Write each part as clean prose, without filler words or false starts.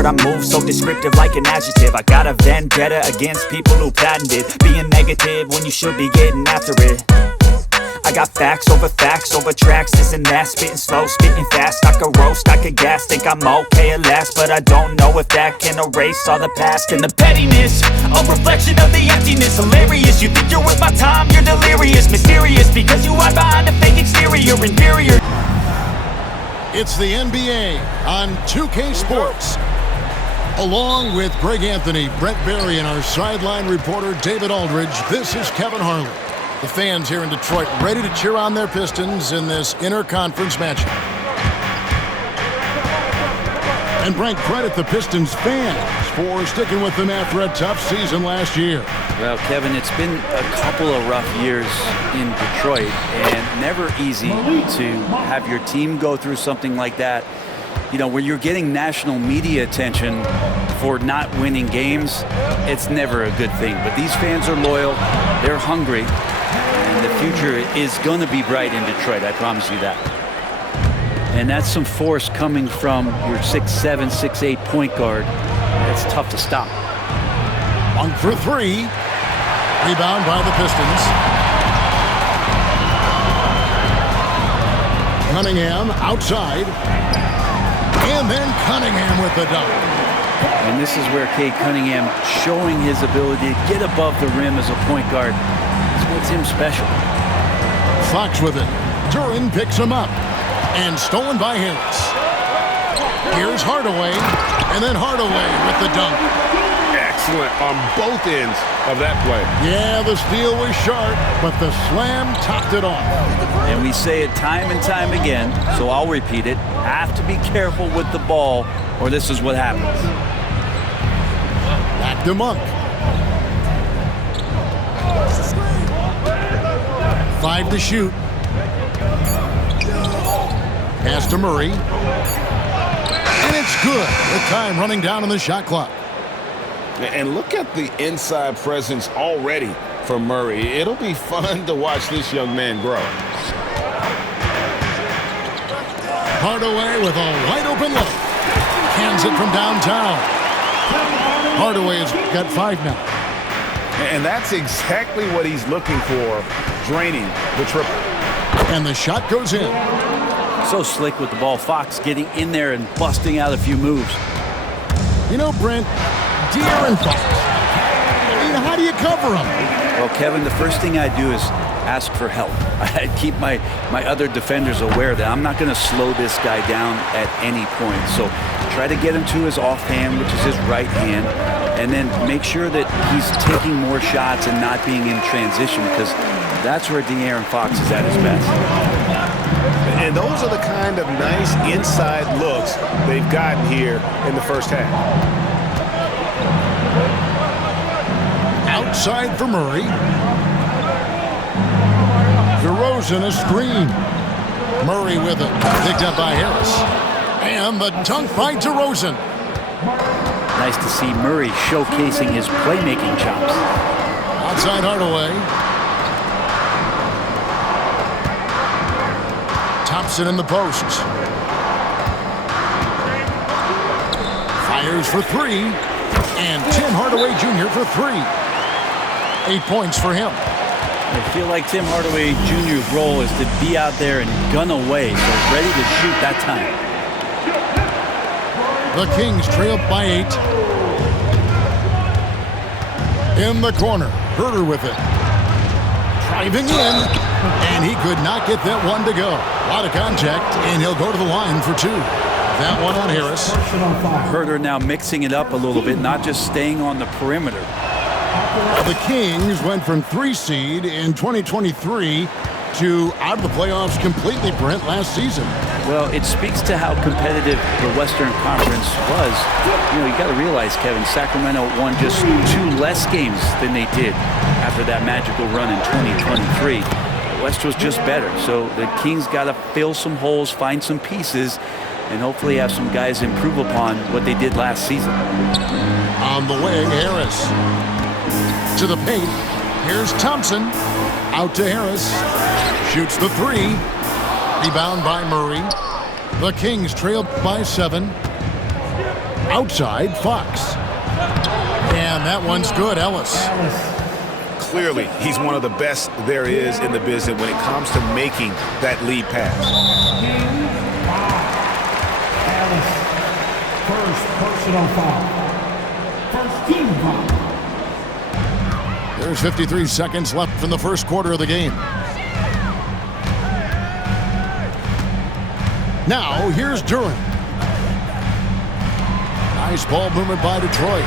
word I move, so descriptive like an adjective. I got a vendetta against people who patented being negative when you should be getting after it. I got facts over tracks, this and that. Spitting slow, spitting fast, I could roast, I could gas. Think I'm okay at last, but I don't know if that can erase all the past. And the pettiness, a reflection of the emptiness. Hilarious, you think you're worth my time, you're delirious. Mysterious, because you hide behind a fake exterior. Inferior. It's the NBA on 2K Sports. Along with Greg Anthony, Brett Berry, and our sideline reporter David Aldridge, this is Kevin Harlan. The fans here in Detroit ready to cheer on their Pistons in this interconference matchup. And Brent, credit the Pistons fans for sticking with them after a tough season last year. Well, Kevin, it's been a couple of rough years in Detroit, and never easy to have your team go through something like that. You know, when you're getting national media attention for not winning games, it's never a good thing. But these fans are loyal, they're hungry, and the future is going to be bright in Detroit, I promise you that. And that's some force coming from your 6'7", 6'8" point guard. That's tough to stop. 1 for 3. Rebound by the Pistons. Cunningham outside. And then Cunningham with the dunk. And this is where Cade Cunningham showing his ability to get above the rim as a point guard. That's what's him special. Fox with it. Duran picks him up. And stolen by Harris. Here's Hardaway. And then Hardaway with the dunk. Excellent on both ends of that play. Yeah, the steal was sharp, but the slam topped it off. And we say it time and time again, so I'll repeat it. Have to be careful with the ball, or this is what happens. Back to Monk. 5 to shoot. Pass to Murray. And it's good. The time running down on the shot clock. And look at the inside presence already for Murray. It'll be fun to watch this young man grow. Hardaway with a wide open look. Hands it from downtown. Hardaway has got 5 now. And that's exactly what he's looking for, draining the triple. And the shot goes in. So slick with the ball. Fox getting in there and busting out a few moves. You know, Brent, De'Aaron Fox, I mean, how do you cover him? Well, Kevin, the first thing I do is ask for help. I keep my other defenders aware that I'm not going to slow this guy down at any point. So try to get him to his offhand, which is his right hand, and then make sure that he's taking more shots and not being in transition, because that's where De'Aaron Fox is at his best. And those are the kind of nice inside looks they've gotten here in the first half. Outside for Murray. DeRozan a screen. Murray with it. Picked up by Harris. And the dunk by DeRozan. Nice to see Murray showcasing his playmaking chops. Outside Hardaway. Thompson in the post. Fires for 3. And Tim Hardaway Jr. for 3. 8 points for him. I feel like Tim Hardaway Jr.'s role is to be out there and gun away, so ready to shoot that time. The Kings trail by 8. In the corner, Herter with it. Driving in, and he could not get that one to go. A lot of contact, and he'll go to the line for 2. That one on Harris. Herter now mixing it up a little bit, not just staying on the perimeter. The Kings went from 3 seed in 2023 to out of the playoffs completely, Brent, last season. Well, it speaks to how competitive the Western Conference was. You know, you got to realize, Kevin, Sacramento won just 2 less games than they did after that magical run in 2023. The West was just better, so the Kings got to fill some holes, find some pieces, and hopefully have some guys improve upon what they did last season. On the way, Harris. To the paint. Here's Thompson. Out to Harris. Shoots the 3. Rebound by Murray. The Kings trail by 7. Outside, Fox. And that one's good, Ellis. Clearly, he's one of the best there is in the business when it comes to making that lead pass. First personal foul. First team foul. There's 53 seconds left in the first quarter of the game. Now, here's Duren. Nice ball movement by Detroit.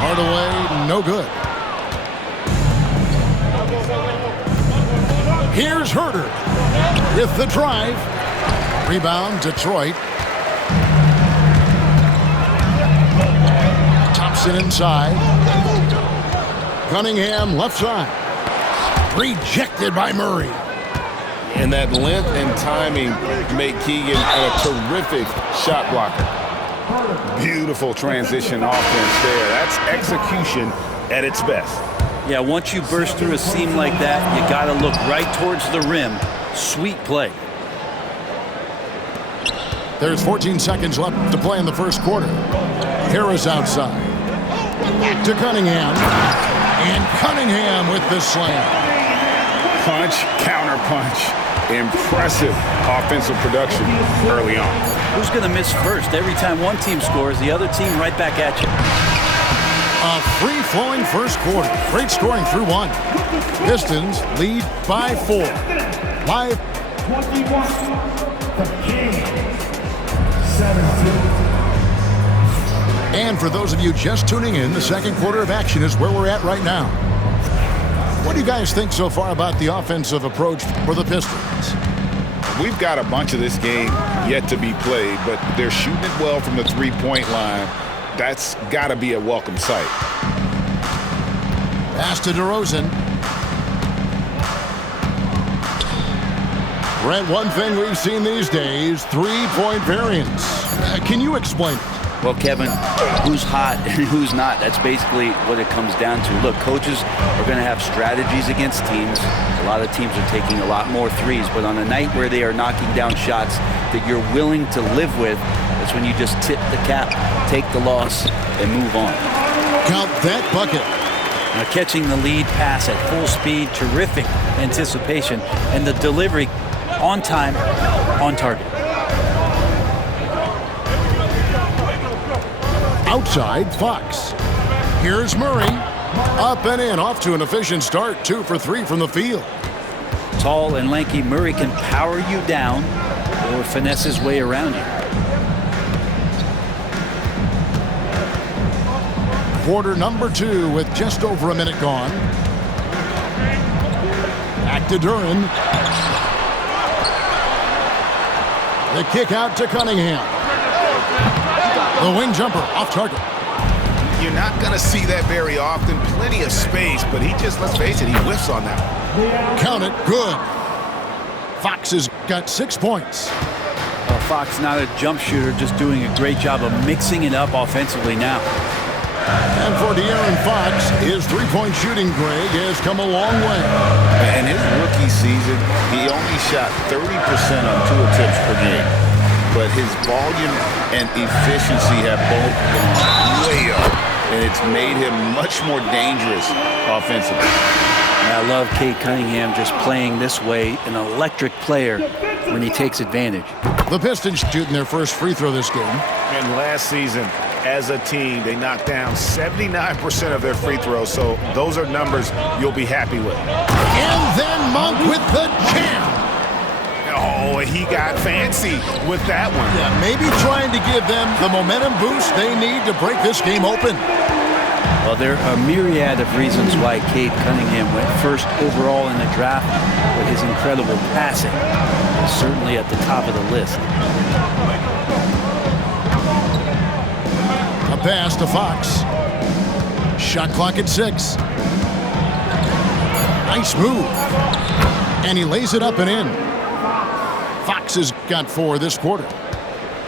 Hardaway, no good. Here's Herter with the drive. Rebound, Detroit. Thompson inside. Cunningham left side. Rejected by Murray. And that length and timing make Keegan a terrific shot blocker. Beautiful transition offense there. That's execution at its best. Yeah, once you burst through a seam like that, you got to look right towards the rim. Sweet play. There's 14 seconds left to play in the first quarter. Harris outside. Back to Cunningham. And Cunningham with the slam. Punch, counter punch. Impressive offensive production early on. Who's going to miss first? Every time one team scores, the other team right back at you. A free-flowing first quarter. Great scoring through one. Pistons lead by 4. Live 21. The Kings. 17. And for those of you just tuning in, the second quarter of action is where we're at right now. What do you guys think so far about the offensive approach for the Pistons? We've got a bunch of this game yet to be played, but they're shooting it well from the three-point line. That's got to be a welcome sight. Pass to DeRozan. Brent, one thing we've seen these days, three-point variance. Can you explain it? Well, Kevin, who's hot and who's not? That's basically what it comes down to. Look, coaches are going to have strategies against teams. A lot of teams are taking a lot more threes, but on a night where they are knocking down shots that you're willing to live with, that's when you just tip the cap, take the loss, and move on. Count that bucket. Now, catching the lead pass at full speed, terrific anticipation, and the delivery on time, on target. Outside, Fox. Here's Murray. Up and in, off to an efficient start. 2 for 3 from the field. Tall and lanky Murray can power you down or finesse his way around you. Quarter number 2 with just over a minute gone. Back to Duren. The kick out to Cunningham. The wing jumper off target. You're not going to see that very often. Plenty of space, but he just, let's face it, he whiffs on that. Count it, good. Fox has got 6 points. Fox, not a jump shooter, just doing a great job of mixing it up offensively now. And for De'Aaron Fox, his three-point shooting, Greg, has come a long way. In his rookie season, he only shot 30% on 2 attempts per game. But his volume and efficiency have both gone way up, and it's made him much more dangerous offensively. I love Cade Cunningham just playing this way, an electric player when he takes advantage. The Pistons shooting their first free throw this game. And last season, as a team, they knocked down 79% of their free throws, so those are numbers you'll be happy with. And then Monk with the jam. Oh, he got fancy with that one. Yeah, maybe trying to give them the momentum boost they need to break this game open. Well, there are a myriad of reasons why Cade Cunningham went first overall in the draft, but his incredible passing is certainly at the top of the list. A pass to Fox. Shot clock at 6. Nice move. And he lays it up and in. Fox has got 4 this quarter.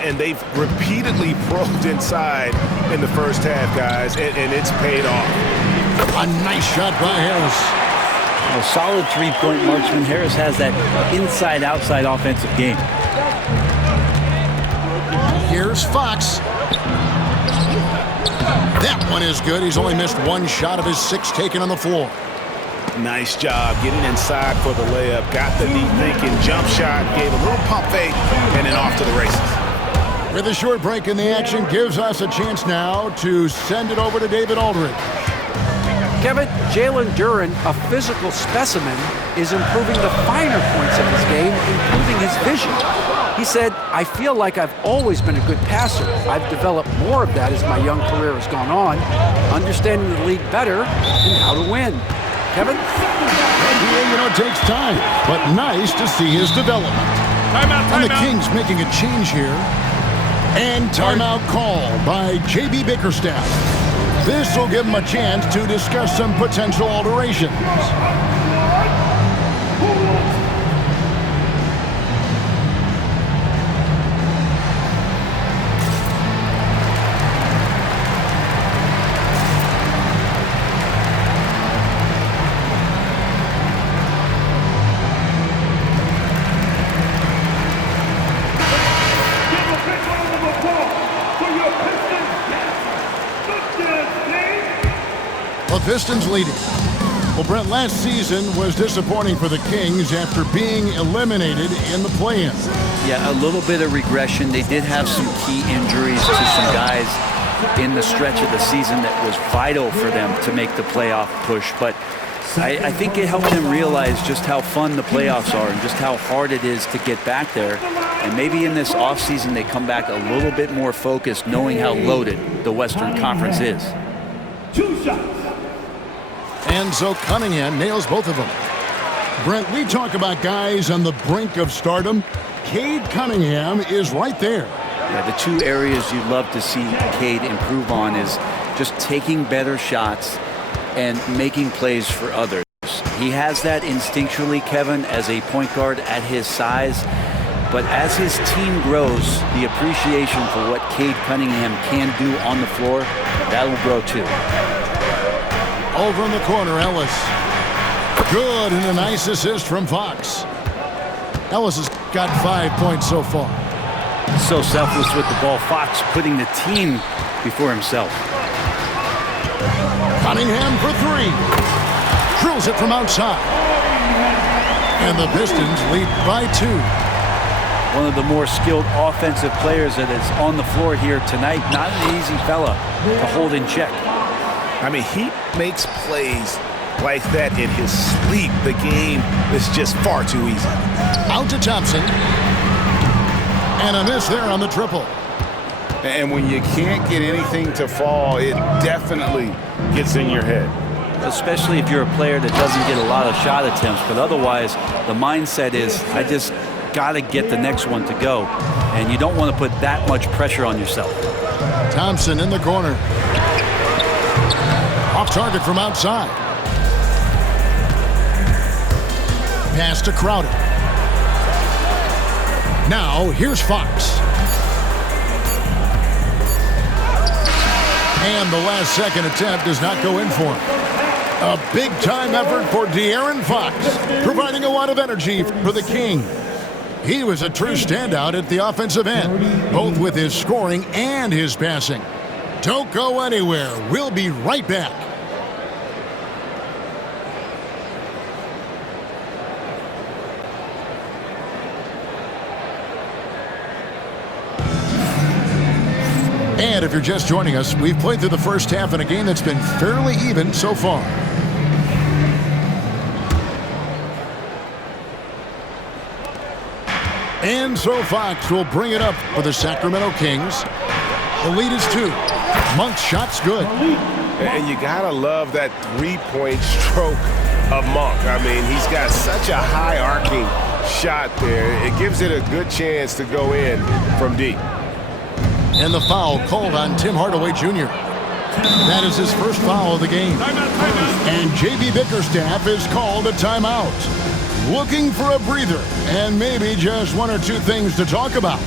And they've repeatedly probed inside in the first half, guys, and it's paid off. A nice shot by Harris. A solid three-point marksman. Harris has that inside-outside offensive game. Here's Fox. That one is good. He's only missed one shot of his 6 taken on the floor. Nice job getting inside for the layup. Got the deep thinking jump shot, gave a little pump fake, and then off to the races. With a short break in the action, gives us a chance now to send it over to David Aldridge. Kevin, Jalen Duren, a physical specimen, is improving the finer points of his game, including his vision. He said, "I feel like I've always been a good passer. I've developed more of that as my young career has gone on, understanding the league better and how to win." Kevin? Yeah, it takes time, but nice to see his development. And the Kings making a change here. And timeout called by J.B. Bickerstaff. This will give him a chance to discuss some potential alterations. Pistons leading. Well, Brent, last season was disappointing for the Kings after being eliminated in the play-in. Yeah, a little bit of regression. They did have some key injuries to some guys in the stretch of the season that was vital for them to make the playoff push. But I think it helped them realize just how fun the playoffs are and just how hard it is to get back there. And maybe in this offseason they come back a little bit more focused, knowing how loaded the Western Conference is. 2 shots. And so Cunningham nails both of them. Brent, we talk about guys on the brink of stardom. Cade Cunningham is right there. Yeah, the 2 areas you'd love to see Cade improve on is just taking better shots and making plays for others. He has that instinctually, Kevin, as a point guard at his size. But as his team grows, the appreciation for what Cade Cunningham can do on the floor, that'll grow too. Over in the corner, Ellis. Good, and a nice assist from Fox. Ellis has got 5 points so far. So selfless with the ball. Fox putting the team before himself. Cunningham for 3. Drills it from outside. And the Pistons lead by 2. One of the more skilled offensive players that is on the floor here tonight. Not an easy fella to hold in check. I mean, he makes plays like that in his sleep. The game is just far too easy. Out to Thompson. And a miss there on the triple. And when you can't get anything to fall, it definitely gets in your head. Especially if you're a player that doesn't get a lot of shot attempts. But otherwise, the mindset is, I just got to get the next one to go. And you don't want to put that much pressure on yourself. Thompson in the corner. Off target from outside. Pass to Crowder. Now, here's Fox. And the last second attempt does not go in for him. A big-time effort for De'Aaron Fox, providing a lot of energy for the King. He was a true standout at the offensive end, both with his scoring and his passing. Don't go anywhere. We'll be right back. And if you're just joining us, we've played through the first half in a game that's been fairly even so far. And so Fox will bring it up for the Sacramento Kings. The lead is 2. Monk's shot's good. And you gotta love that three-point stroke of Monk. I mean, he's got such a high arcing shot there. It gives it a good chance to go in from deep. And the foul called on Tim Hardaway Jr. That is his first foul of the game. And J.B. Bickerstaff is called a timeout. Looking for a breather and maybe just 1 or 2 things to talk about.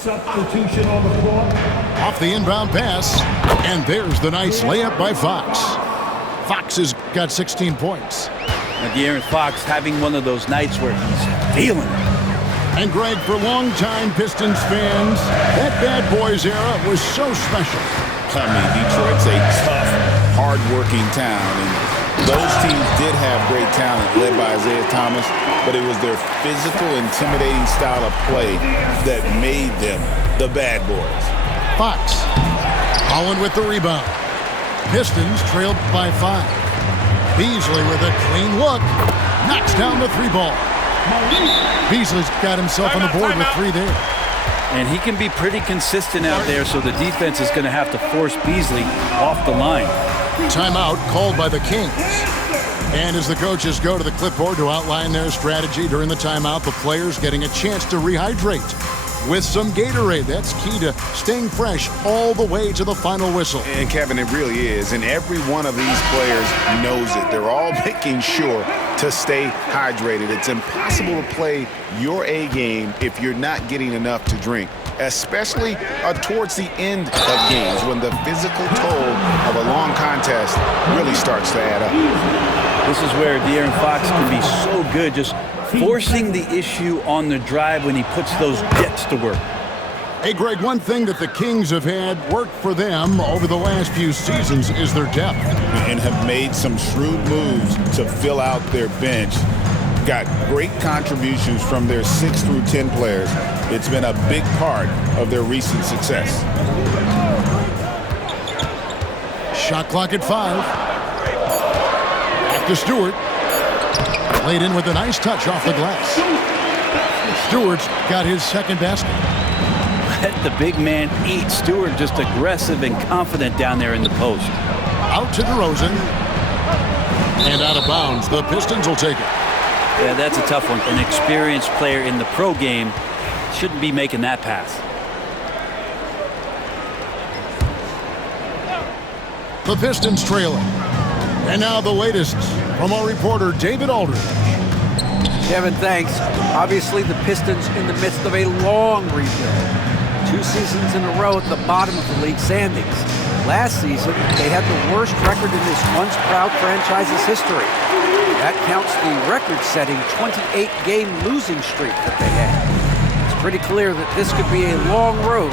Substitution on the floor. Off the inbound pass, and there's the nice layup by Fox. Fox has got 16 points. And De'Aaron Fox having one of those nights where he's feeling it. And Greg, for longtime Pistons fans, that Bad Boys era was so special. I mean, Detroit's a tough, hard-working town, and those teams did have great talent led by Isaiah Thomas, but it was their physical, intimidating style of play that made them the Bad Boys. Fox, Holland with the rebound. Pistons trailed by 5. Beasley with a clean look, knocks down the 3 ball. Beasley's got himself on the board with 3 there. And he can be pretty consistent out there, so the defense is going to have to force Beasley off the line. Timeout called by the Kings. And as the coaches go to the clipboard to outline their strategy during the timeout, the players getting a chance to rehydrate with some Gatorade. That's key to staying fresh all the way to the final whistle. And Kevin, it really is. And every one of these players knows it. They're all making sure to stay hydrated. It's impossible to play your A game if you're not getting enough to drink, especially towards the end of games when the physical toll of a long contest really starts to add up. This is where De'Aaron Fox can be so good, just forcing the issue on the drive when he puts those jets to work. Hey, Greg, one thing that the Kings have had work for them over the last few seasons is their depth. And have made some shrewd moves to fill out their bench. Got great contributions from their 6 through 10 players. It's been a big part of their recent success. Shot clock at 5. Back to Stewart. Laid in with a nice touch off the glass. Stewart's got his second basket. Let the big man eat. Stewart just aggressive and confident down there in the post. Out to DeRozan. And out of bounds. The Pistons will take it. Yeah, that's a tough one. An experienced player in the pro game shouldn't be making that pass. The Pistons trailing. And now the latest from our reporter, David Aldridge. Kevin, thanks. Obviously, the Pistons in the midst of a long rebuild. 2 seasons in a row at the bottom of the league standings. Last season, they had the worst record in this once proud franchise's history. That counts the record-setting 28-game losing streak that they had. It's pretty clear that this could be a long road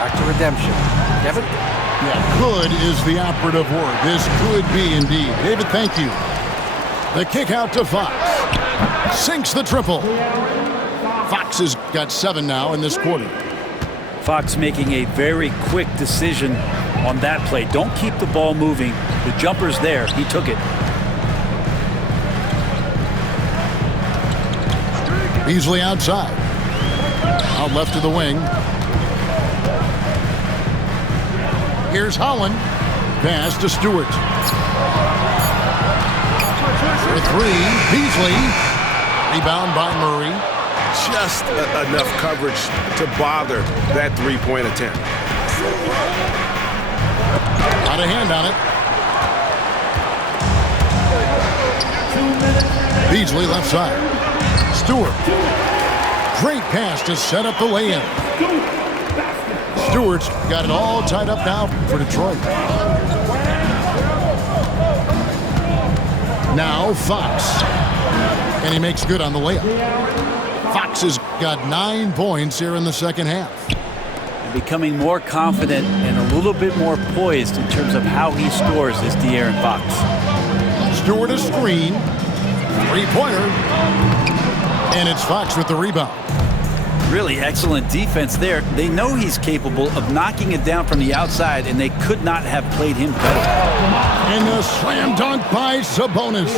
back to redemption. Kevin? Yeah, could is the operative word. This could be indeed. David, thank you. The kick out to Fox. Sinks the triple. Fox has got 7 now in this quarter. Fox making a very quick decision on that play. Don't keep the ball moving. The jumper's there. He took it. Beasley outside. Out left to the wing. Here's Holland. Pass to Stewart. For 3, Beasley. Rebound by Murray. Just enough coverage to bother that 3-point attempt. Out of hand on it. Beasley left side. Stewart. Great pass to set up the lay-in. Stewart's got it all tied up now for Detroit. Now Fox. And he makes good on the layup. Fox has got 9 points here in the second half. Becoming more confident and a little bit more poised in terms of how he scores is De'Aaron Fox. Stewart a screen. 3-pointer. And it's Fox with the rebound. Really excellent defense there. They know he's capable of knocking it down from the outside, and they could not have played him better. And the slam dunk by Sabonis.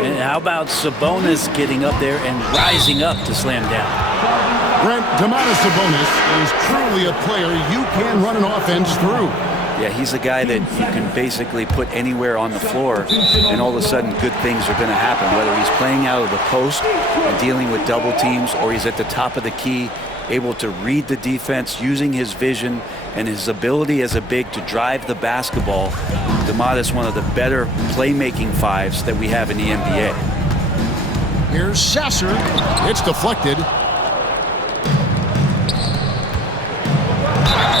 And how about Sabonis getting up there and rising up to slam down? Brent, Domantas Sabonis is truly a player you can run an offense through. Yeah, he's a guy that you can basically put anywhere on the floor, and all of a sudden good things are going to happen, whether he's playing out of the post and dealing with double teams, or he's at the top of the key, able to read the defense, using his vision and his ability as a big to drive the basketball. Domantas, one of the better playmaking fives that we have in the NBA. Here's Sasser. It's deflected.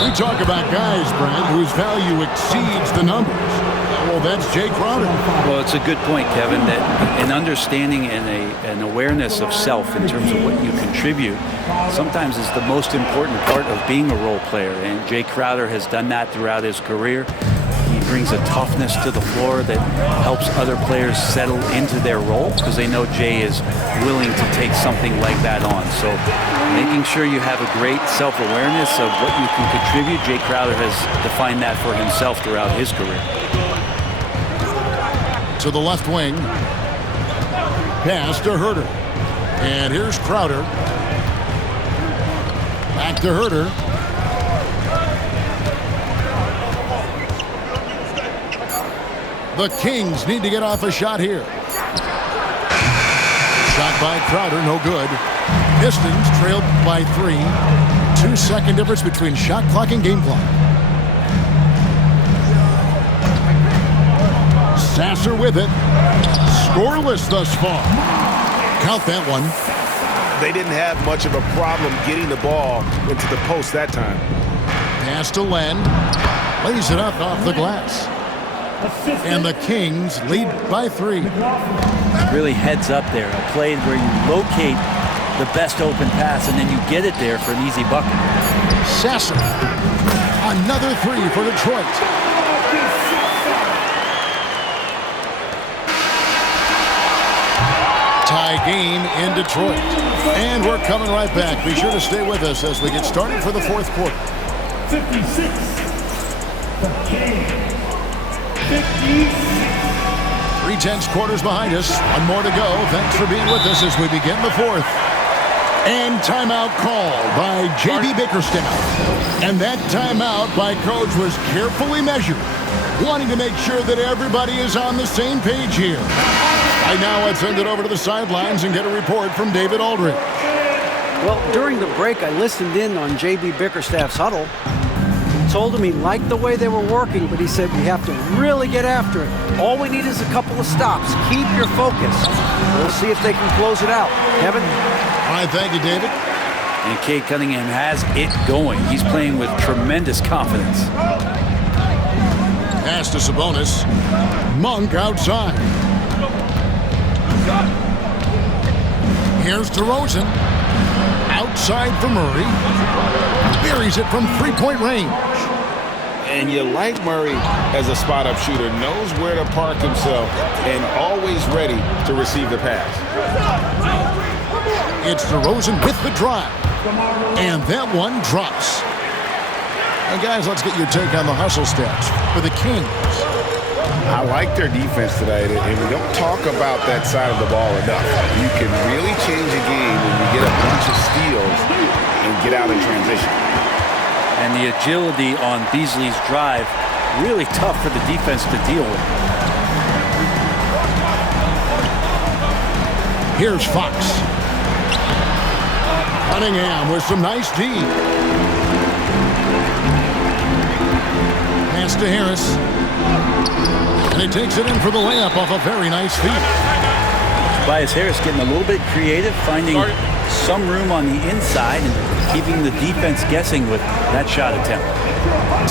We talk about guys, Brent, whose value exceeds the numbers. Well, that's Jay Crowder. Well, it's a good point, Kevin, that an understanding and an awareness of self in terms of what you contribute sometimes is the most important part of being a role player. And Jay Crowder has done that throughout his career. He brings a toughness to the floor that helps other players settle into their role because they know Jay is willing to take something like that on. So making sure you have a great self-awareness of what you can contribute. Jay Crowder has defined that for himself throughout his career. To the left wing. Pass to Herter. And here's Crowder. Back to Herter. The Kings need to get off a shot here. Shot by Crowder, no good. Pistons trailed by 3. 2-second difference between shot clock and game clock. Sasser with it. Scoreless thus far. Count that one. They didn't have much of a problem getting the ball into the post that time. Pass to Len. Lays it up off the glass. And the Kings lead by 3. Really heads up there. A play where you locate the best open pass and then you get it there for an easy bucket. Sasser. Another 3 for Detroit. Tie game in Detroit. And we're coming right back. Be sure to stay with us as we get started for the fourth quarter. 56. The Kings. 3/10 quarters behind us. One more to go. Thanks for being with us as we begin the fourth. And timeout called by J.B. Bickerstaff. And that timeout by Coach was carefully measured, wanting to make sure that everybody is on the same page here. Right now, let's send it over to the sidelines and get a report from David Aldridge. Well, during the break, I listened in on J.B. Bickerstaff's huddle. He told him he liked the way they were working, but he said we have to really get after it. All we need is a couple of stops. Keep your focus. We'll see if they can close it out. Kevin? All right, thank you, David. And Cade Cunningham has it going. He's playing with tremendous confidence. Pass to Sabonis. Monk outside. Here's DeRozan. Outside for Murray. Buries it from three-point range. And you like Murray as a spot-up shooter. Knows where to park himself and always ready to receive the pass. It's DeRozan with the drive. And that one drops. Now, guys, let's get your take on the hustle stats for the Kings. I like their defense tonight, and we don't talk about that side of the ball enough. You can really change a game when you get a bunch of steals and get out in transition. And the agility on Beasley's drive, really tough for the defense to deal with. Here's Fox. Cunningham with some nice D. Pass to Harris. And he takes it in for the layup off a very nice feed. Tobias Harris getting a little bit creative, finding some room on the inside and keeping the defense guessing with that shot attempt.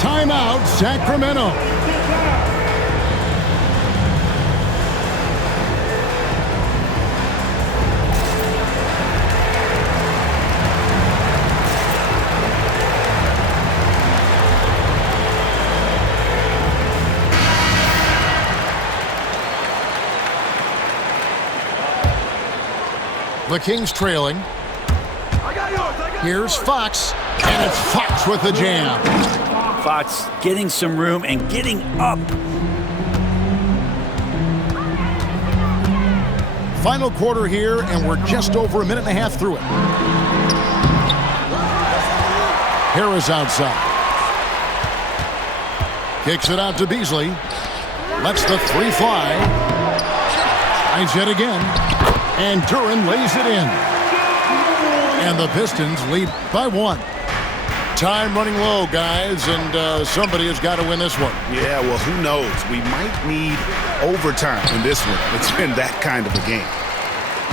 Timeout, Sacramento. The Kings trailing. Here's Fox, and it's Fox with the jam. Fox getting some room and getting up. Final quarter here, and we're just over a minute and a half through it. Harris outside. Kicks it out to Beasley. Lets the three fly. Tries yet again. And Duren lays it in. And the Pistons lead by 1. Time running low, guys, and somebody has got to win this one. Yeah, well, who knows? We might need overtime in this one. It's been that kind of a game.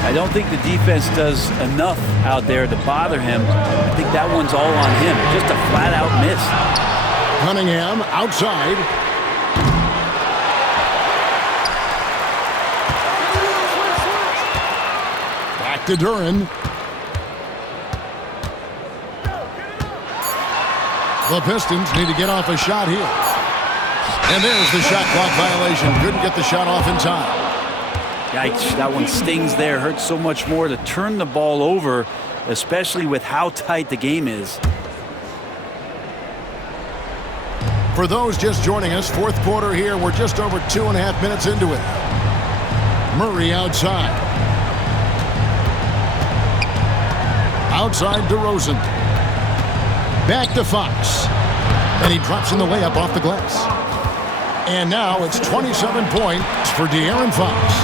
I don't think the defense does enough out there to bother him. I think that one's all on him. Just a flat-out miss. Cunningham outside. Back to Duren. The Pistons need to get off a shot here. And there's the shot clock violation. Couldn't get the shot off in time. Yikes, that one stings there. Hurts so much more to turn the ball over, especially with how tight the game is. For those just joining us, fourth quarter here. We're just over 2.5 minutes into it. Murray outside. Outside DeRozan. Back to Fox. And he drops in the layup off the glass. And now it's 27 points for De'Aaron Fox.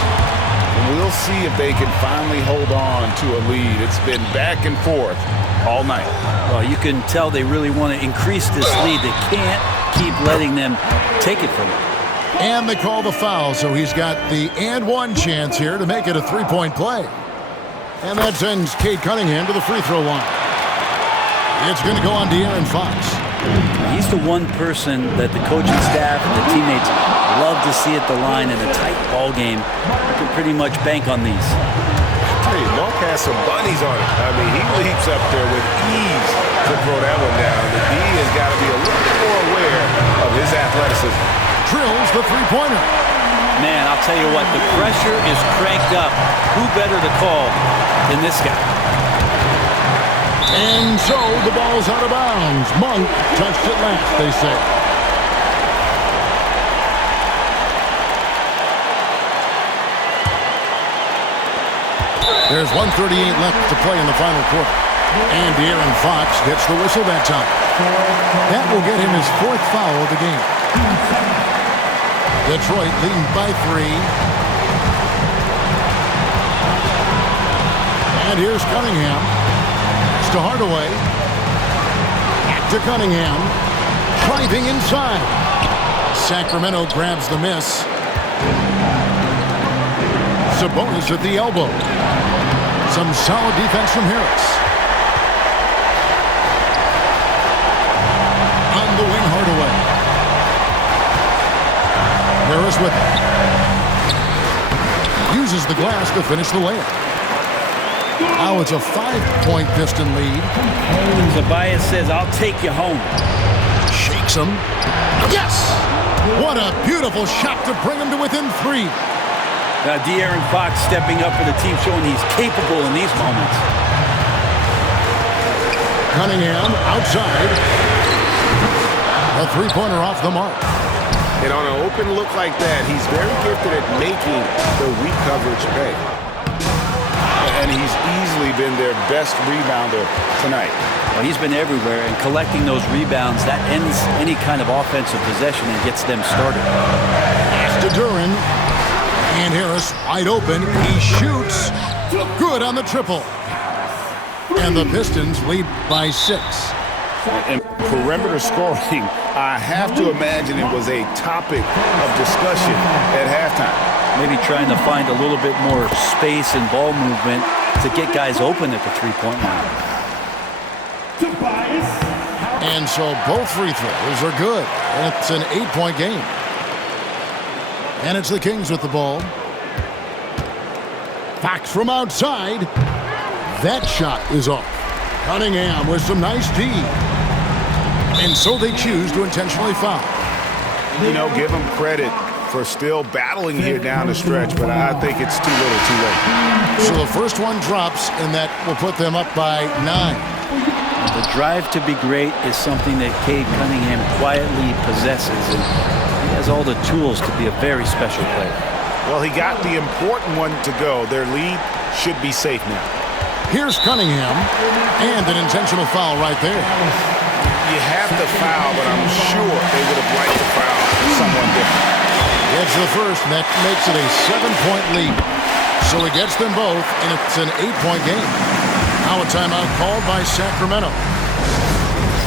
We'll see if they can finally hold on to a lead. It's been back and forth all night. Well, you can tell they really want to increase this lead. They can't keep letting them take it from them. And they call the foul, so he's got the and one chance here to make it a three-point play. And that sends Cade Cunningham to the free throw line. It's going to go on De'Aaron Fox. He's the one person that the coaching staff and the teammates love to see at the line in a tight ball game. You can pretty much bank on these. Hey, Monk has some bunnies on it. I mean, he leaps up there with ease to throw that one down. The D has got to be a little bit more aware of his athleticism. Drills the three-pointer. Man, I'll tell you what, the pressure is cranked up. Who better to call than this guy? And so the ball's out of bounds. Monk touched it last, they say. There's 1:38 left to play in the final quarter. And De'Aaron Fox gets the whistle that time. That will get him his fourth foul of the game. Detroit leading by 3. And here's Cunningham. To Hardaway. Back to Cunningham. Driving inside. Sacramento grabs the miss. Sabonis at the elbow. Some solid defense from Harris. On the wing, Hardaway. Harris with it. Uses the glass to finish the layup. Now it's a 5-point Piston lead. Tobias says, I'll take you home. Shakes him. Yes! What a beautiful shot to bring him to within 3. De'Aaron Fox stepping up for the team, showing he's capable in these moments. Cunningham outside. A three-pointer off the mark. And on an open look like that, he's very gifted at making the weak coverage pay. And he's easily been their best rebounder tonight. Well, he's been everywhere, and collecting those rebounds, that ends any kind of offensive possession and gets them started. Pass to Duren. And Harris wide open. He shoots. Good on the triple. And the Pistons lead by 6. And perimeter scoring, I have to imagine it was a topic of discussion at halftime. Maybe trying to find a little bit more space and ball movement to get guys open at the three-point line. And so both free throws are good. And it's an 8-point game. And it's the Kings with the ball. Fox from outside. That shot is off. Cunningham with some nice D. And so they choose to intentionally foul. You know, give them credit for still battling here down the stretch, but I think it's too little too late. So the first one drops, and that will put them up by 9. The drive to be great is something that Cade Cunningham quietly possesses, and he has all the tools to be a very special player. Well, he got the important one to go. Their lead should be safe now. Here's Cunningham, and an intentional foul right there. You have to foul, but I'm sure they would have liked to foul someone different. Gets the first, and that makes it a 7-point lead. So he gets them both, and it's an 8-point game. Now a timeout called by Sacramento.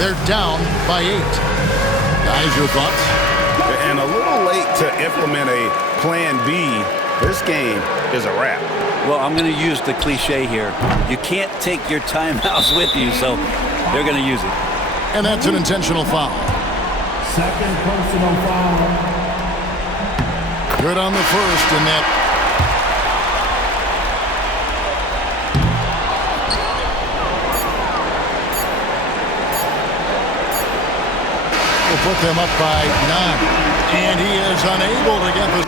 They're down by 8. Guys, your thoughts? And a little late to implement a plan B. This game is a wrap. Well, I'm going to use the cliche here. You can't take your timeouts with you, so they're going to use it. And that's an intentional foul. Second personal foul. Good on the first, and that will put them up by 9. And he is unable to get the